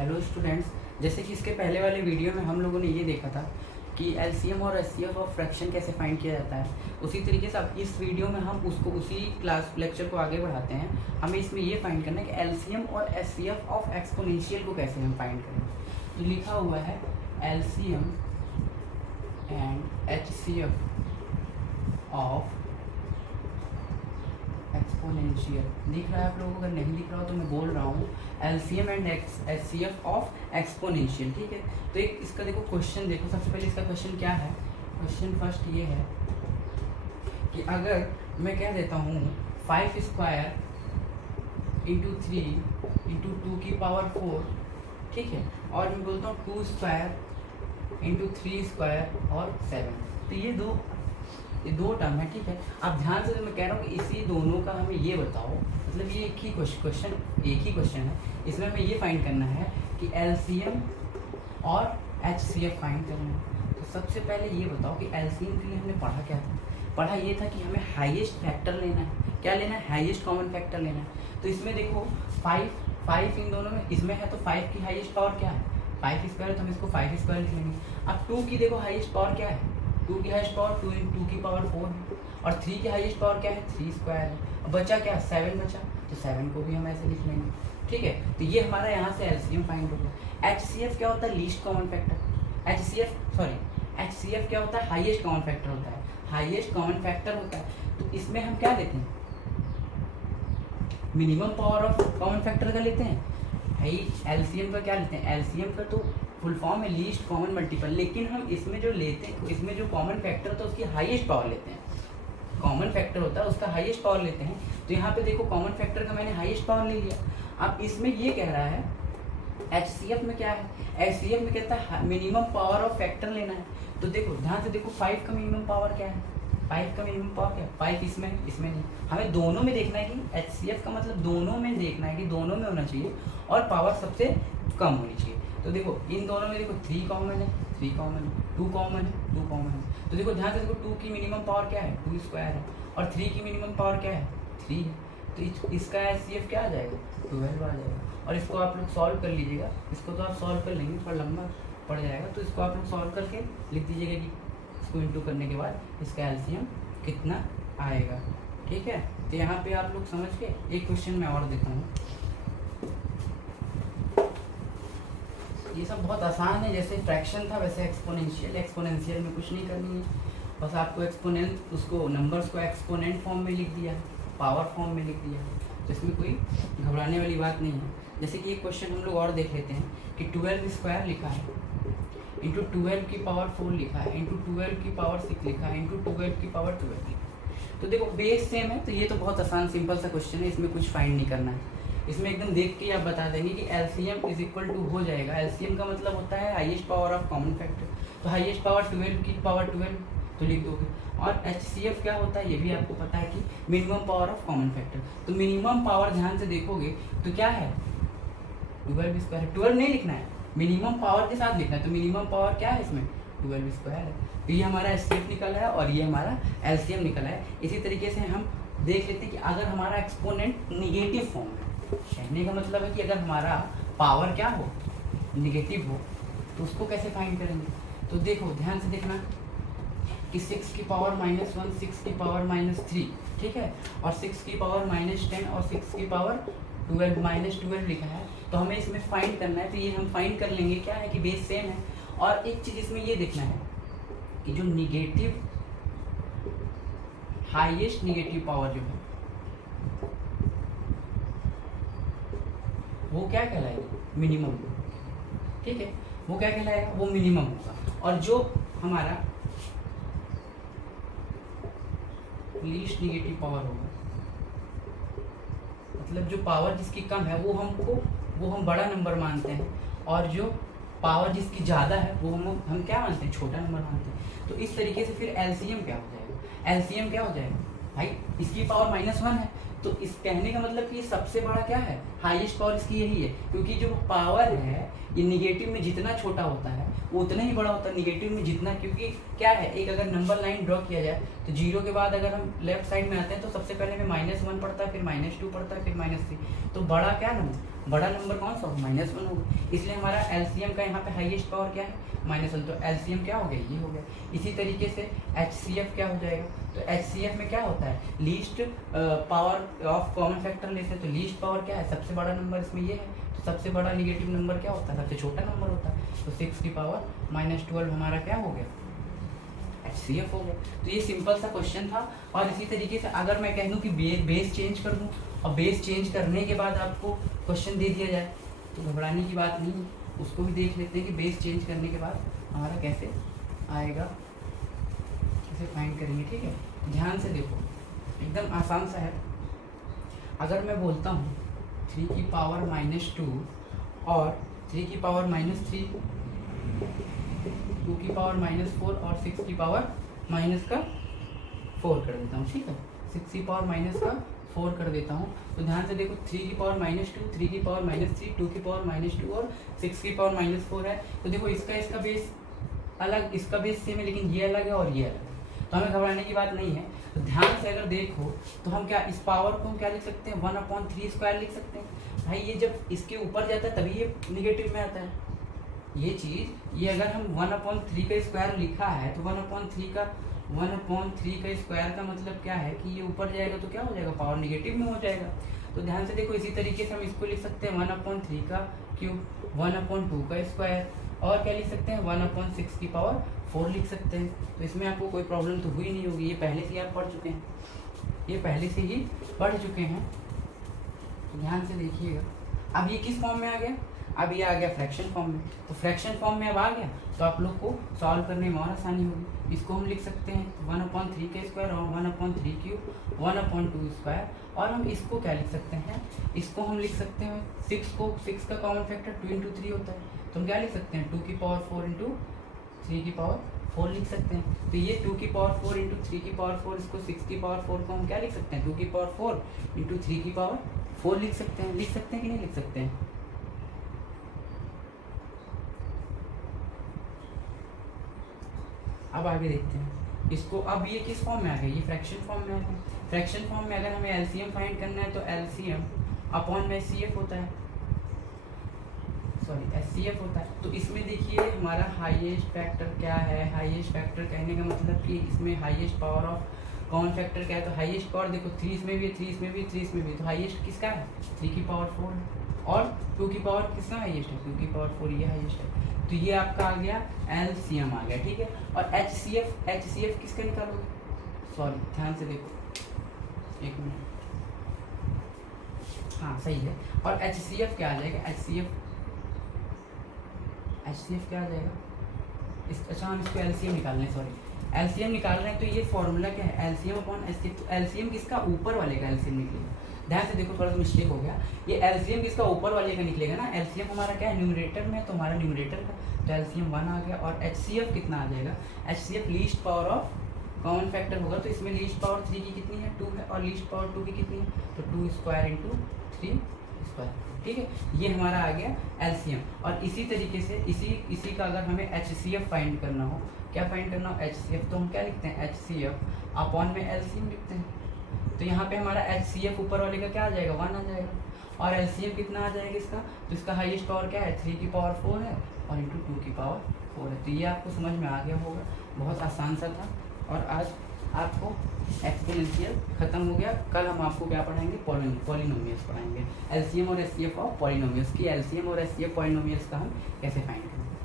Hello students, जैसे कि इसके पहले वाले वीडियो में हम लोगों ने ये देखा था कि एलसीएम और एचसीएफ ऑफ फ्रैक्शन कैसे फाइंड किया जाता है। उसी तरीके से अब इस वीडियो में हम उसको उसी क्लास लेक्चर को आगे बढ़ाते हैं। हमें इसमें ये फाइंड करना है कि एलसीएम और एचसीएफ ऑफ एक्सपोनेंशियल को कैसे हम फाइंड करें। तो लिखा हुआ है LCM and HCF of exponential. दिख रहा है आप लोगों को? अगर नहीं दिख रहा हो तो मैं बोल रहा हूँ LCM and HCF of exponential. ठीक है, तो एक इसका देखो क्वेश्चन देखो। सबसे पहले इसका क्वेश्चन क्या है? क्वेश्चन फर्स्ट ये है कि अगर मैं कह देता हूँ 5 स्क्वायर इंटू 3 इंटू 2 की पावर 4, ठीक है, और मैं बोलता हूँ 2 स्क्वायर इंटू 3 स्क्वायर और 7, तो ये दो टर्म है। ठीक है, आप ध्यान से, मैं कह रहा हूँ कि इसी दोनों का हमें ये बताओ, मतलब ये एक ही क्वेश्चन है। इसमें हमें ये फाइंड करना है कि एलसीएम और एचसीएफ फाइंड करना है। तो सबसे पहले ये बताओ कि एलसीएम के लिए हमने पढ़ा क्या था? पढ़ा ये था कि हमें हाईएस्ट फैक्टर लेना है। क्या लेना है? हाईएस्ट कॉमन फैक्टर लेना है। तो इसमें देखो 5 इन दोनों में, इसमें है तो 5 की हाईएस्ट पावर क्या है? 5 स्क्वायर, तो हम इसको 5 स्क्वायर लिख लेंगे। अब 2 की देखो हाईएस्ट पावर क्या है? 2 की हाईएस्ट पावर 2 × 2 की पावर 4 है, और 3 की हाईएस्ट पावर क्या है? 3 स्क्वायर है। अब बचा क्या? 7 बचा, तो 7 को भी हम ऐसे लिख लेंगे। ठीक है, तो ये हमारा यहाँ से एलसीएम फाइंड होगा। एचसीएफ क्या होता है? Least common factor. एचसीएफ क्या होता है? हाईएस्ट कॉमन फैक्टर होता है। हाईएस्ट कॉमन फैक्टर होता है, तो इसमें हम क्या लेते हैं? Minimum power of common factor का लेते हैं। एलसीएम का क्या लेते हैं? एलसीएम का तो फुल फॉर्म है लीस्ट कॉमन मल्टीपल, लेकिन हम इसमें जो लेते हैं, इसमें जो कॉमन फैक्टर होता है उसकी हाईएस्ट पावर लेते हैं। कॉमन फैक्टर होता है उसका हाईएस्ट पावर लेते हैं। तो यहाँ पे देखो कॉमन फैक्टर का मैंने हाईएस्ट पावर ले लिया। अब इसमें ये कह रहा है एचसीएफ में क्या है? एचसीएफ में कहता है मिनिमम पावर ऑफ फैक्टर लेना है। तो देखो ध्यान से देखो 5 का मिनिमम पावर क्या है? 5 का मिनिमम पावर क्या है? 5 इसमें नहीं, हमें दोनों में देखना है कि एचसीएफ का मतलब दोनों में देखना है कि दोनों में होना चाहिए और पावर सबसे कम होनी चाहिए। तो देखो इन दोनों में देखो 3 कॉमन है, 3 कॉमन है, 2 कॉमन है, 2 कॉमन है। तो देखो ध्यान से देखो 2 की मिनिमम पावर क्या है? 2 स्क्वायर है, और 3 की मिनिमम पावर क्या है? 3 है। तो इसका एचसीएफ क्या आ जाएगा? 12 आ जाएगा। और इसको आप लोग सॉल्व कर लीजिएगा। इसको तो आप सॉल्व कर लेंगे, थोड़ा लंबा पड़ जाएगा, तो इसको आप लोग सॉल्व करके लिख दीजिएगा कि इसको इंटू करने के बाद इसका एलसीएम कितना आएगा। ठीक है, तो यहाँ पे आप लोग समझ के एक क्वेश्चन मैं और देता हूँ। ये सब बहुत आसान है, जैसे फ्रैक्शन था वैसे एक्सपोनेंशियल में कुछ नहीं करनी है, बस आपको एक्सपोनेंट उसको नंबर्स को एक्सपोनेंट फॉर्म में लिख दिया, पावर फॉर्म में लिख दिया, तो इसमें कोई घबराने वाली बात नहीं है। जैसे कि एक क्वेश्चन हम लोग और देख लेते हैं कि 12 स्क्वायर लिखा है, इंटू 12 की पावर 4 लिखा है, इंटू 12 की पावर 6 लिखा है, इंटू 12 की पावर 12 लिखा है। तो देखो बेस सेम है, तो ये तो बहुत आसान सिंपल सा क्वेश्चन है, इसमें कुछ फाइंड नहीं करना है। इसमें एकदम देख के आप बता देंगे कि एलसीएम इज इक्वल टू हो जाएगा। एलसीएम का मतलब होता है highest power of common factor, तो हाईएस्ट पावर 12 की पावर 12 तो लिख दोगे। और एचसीएफ क्या होता है ये भी आपको पता है कि minimum power of common factor. तो मिनिमम पावर ध्यान से देखोगे तो क्या है? 12 स्क्वायर है। 12 नहीं लिखना है, मिनिमम पावर के साथ लिखना है। तो मिनिमम पावर क्या है इसमें? 12 स्क्वायर है। तो ये हमारा एचसीएफ निकला है और ये हमारा एलसीएम निकला है। इसी तरीके से हम देख लेते हैं कि अगर हमारा एक्सपोनेंट निगेटिव फॉर्म है, कहने का मतलब है कि अगर हमारा पावर क्या हो? निगेटिव हो, तो उसको कैसे फाइंड करेंगे? तो देखो ध्यान से देखना कि 6 की पावर -1, 6 की पावर -3, ठीक है, और 6 की पावर -10 और 6 की पावर 12 लिखा है। तो हमें इसमें फाइंड करना है, तो ये हम फाइंड कर लेंगे। क्या है कि बेस सेम है। और एक चीज़ इसमें ये देखना है कि जो निगेटिव हाईएस्ट निगेटिव पावर जो है वो क्या कहलाएगी? मिनिमम। ठीक है, वो क्या कहलाएगा? वो मिनिमम होगा। और जो हमारा लीस्ट निगेटिव पावर होगा, मतलब जो पावर जिसकी कम है वो हम बड़ा नंबर मानते हैं, और जो पावर जिसकी ज़्यादा है वो हम क्या मानते हैं? छोटा नंबर मानते हैं। तो इस तरीके से फिर एलसीएम क्या हो जाएगा? एलसीएम क्या हो जाएगा भाई? इसकी पावर -1 है, तो इस कहने का मतलब कि सबसे बड़ा क्या है? हाईएस्ट पावर इसकी यही है, क्योंकि जो पावर है ये निगेटिव में जितना छोटा होता है वो उतना ही बड़ा होता है निगेटिव में जितना, क्योंकि क्या है, एक अगर नंबर लाइन ड्रॉ किया जाए तो 0 के बाद अगर हम लेफ्ट साइड में आते हैं तो सबसे पहले में -1 पड़ता है, फिर -2 पड़ता है, फिर -3, तो बड़ा क्या नंबर? बड़ा नंबर कौन सा होगा, -1 होगा, इसलिए हमारा एलसीएम का यहाँ पे हाईएस्ट पावर क्या है, -1, तो एलसीएम क्या हो गया, ये हो गया। इसी तरीके से एचसीएफ क्या हो जाएगा, तो एचसीएफ में क्या होता है, least power of common factor लेते हैं, तो लीस्ट पावर क्या है, सबसे बड़ा नंबर इसमें ये है, तो सबसे बड़ा निगेटिव नंबर क्या होता है, सबसे छोटा नंबर होता है, तो 6 की पावर -12 हमारा क्या हो गया, एचसीएफ हो गया। तो ये सिंपल सा क्वेश्चन था। और इसी तरीके से अगर मैं कह दूं कि बेस चेंज कर दूं और बेस चेंज करने के बाद आपको क्वेश्चन दे दिया जाए तो घबराने की बात नहीं है, उसको भी देख लेते हैं कि बेस चेंज करने के बाद हमारा कैसे आएगा, कैसे फाइंड करेंगे। ठीक है, ध्यान से देखो, एकदम आसान सा है। अगर मैं बोलता हूँ 3 की पावर -2 और 3 की पावर -3, 2 की पावर -4 और 6 की पावर -4 कर देता हूँ। ठीक है, 6 की पावर -4 कर देता हूँ। तो ध्यान से देखो, 3 की पावर -2, 3 की पावर -3, 2 की पावर -2 और 6 की पावर -4 है। तो देखो इसका बेस अलग, इसका बेस सेम है, लेकिन ये अलग है और ये अलग है, तो हमें घबराने की बात नहीं है। तो ध्यान से अगर देखो तो हम क्या इस पावर को हम क्या लिख सकते हैं, 1/3² लिख सकते हैं। भाई ये जब इसके ऊपर जाता है तभी ये निगेटिव में आता है। ये चीज़, ये अगर हम 1/3 का स्क्वायर लिखा है तो 1/3 का स्क्वायर का मतलब क्या है कि ये ऊपर जाएगा तो क्या हो जाएगा, पावर निगेटिव में हो जाएगा। तो ध्यान से देखो, इसी तरीके से हम इसको लिख सकते हैं 1/3 का क्यूब, 1/2 का स्क्वायर, और क्या लिख सकते हैं 1/6 की पावर 4 लिख सकते हैं। तो इसमें आपको कोई प्रॉब्लम तो हुई नहीं होगी, ये पहले से ही आप पढ़ चुके हैं, ये पहले से ही पढ़ चुके हैं। तो ध्यान से देखिएगा, अब ये किस फॉर्म में आ गया, अब ये आ गया फ्रैक्शन फॉर्म में। तो फ्रैक्शन फॉर्म में अब आ गया तो आप लोग को सॉल्व करने में और आसानी होगी। इसको हम लिख सकते हैं 1/3 का स्क्वायर और 1/3 क्यूब, 1/2 स्क्वायर, और हम इसको क्या लिख सकते हैं, इसको हम लिख सकते हैं 6 का कॉमन फैक्टर 2 × 3 होता है, तो हम क्या लिख सकते हैं 2 की पावर 4 × 3 की पावर 4 लिख सकते हैं। तो ये 2 की पावर 4 × 3 की पावर 4, इसको 6 की पावर 4 को हम क्या लिख सकते हैं, 2 की पावर 4 × 3 की पावर 4 लिख सकते हैं। लिख सकते हैं कि नहीं लिख सकते हैं, अब आगे देखते हैं इसको। अब ये किस फॉर्म में आ गया, ये फ्रैक्शन फॉर्म में आ गया। फ्रैक्शन फॉर्म में अगर हमें एलसीएम फाइंड करना है तो एलसीएम अपॉन में एचसीएफ होता है, सॉरी एचसीएफ होता है। तो इसमें देखिए हमारा हाईएस्ट फैक्टर क्या है, हाईएस्ट फैक्टर कहने का मतलब कि इसमें highest power of common factor क्या है, तो हाईएस्ट पावर देखो 3 इसमें भी है, 3 इसमें भी, 3 इसमें भी, तो हाईएस्ट किसका है 3 की पावर 4 है, और 2 की पावर किसका हाईएस्ट है, 2 की पावर 4 ये हाईएस्ट है। तो ये आपका आ गया एलसीएम आ गया। ठीक है, और एचसीएफ किसका निकालोगे, सॉरी ध्यान से देखो, एक मिनट, हाँ सही है। और एचसीएफ क्या आ जाएगा, एचसीएफ क्या आ जाएगा, अच्छा हम इसको एलसीएम निकाल रहे हैं, सॉरी एलसीएम निकाल रहे हैं। तो ये फॉर्मूला क्या है, एलसीएम अपॉन एचसीएफ। तो एलसीएम किसका, ऊपर वाले का एलसीएम निकलेगा। ध्यान से देखो, थोड़ा सा मिस्टेक हो गया, ये एलसीएम किसका, ऊपर वाले का निकलेगा ना। एलसीएम हमारा क्या है, न्यूमरेटर में, तो हमारा न्यूमरेटर का, तो एलसीएम 1 आ गया। और एचसीएफ कितना आ जाएगा, HCF least power of common factor होगा, तो इसमें लीस्ट पावर 3 की कितनी है, 2 है, और लीस्ट पावर 2 की कितनी है, तो 2 स्क्वायर × 3 स्क्वायर। ठीक है, ये हमारा आ गया एलसीएम। और इसी तरीके से इसी का अगर हमें एचसीएफ फाइंड करना हो, क्या फाइंड करना हो एचसीएफ, तो हम क्या लिखते हैं एचसीएफ अपॉन में एलसीएम लिखते हैं। तो यहाँ पे हमारा एचसीएफ ऊपर वाले का क्या आ जाएगा, 1 आ जाएगा, और एलसीएम कितना आ जाएगा इसका, तो इसका हाईएस्ट पावर क्या है 3 की पावर 4 है, और × 2 की पावर 4 है। तो ये आपको समझ में आ गया होगा, बहुत आसान सा था। और आज आपको एक्सपोनेंशियल खत्म हो गया। कल हम आपको क्या पढ़ाएंगे, पॉलिनोमियल्स पढ़ाएंगे, एलसीएम और एचसीएफ ऑफ पॉलिनोमियल्स की, एलसीएम और एचसीएफ पॉलिनोमियल्स का हम कैसे फाइंड करेंगे।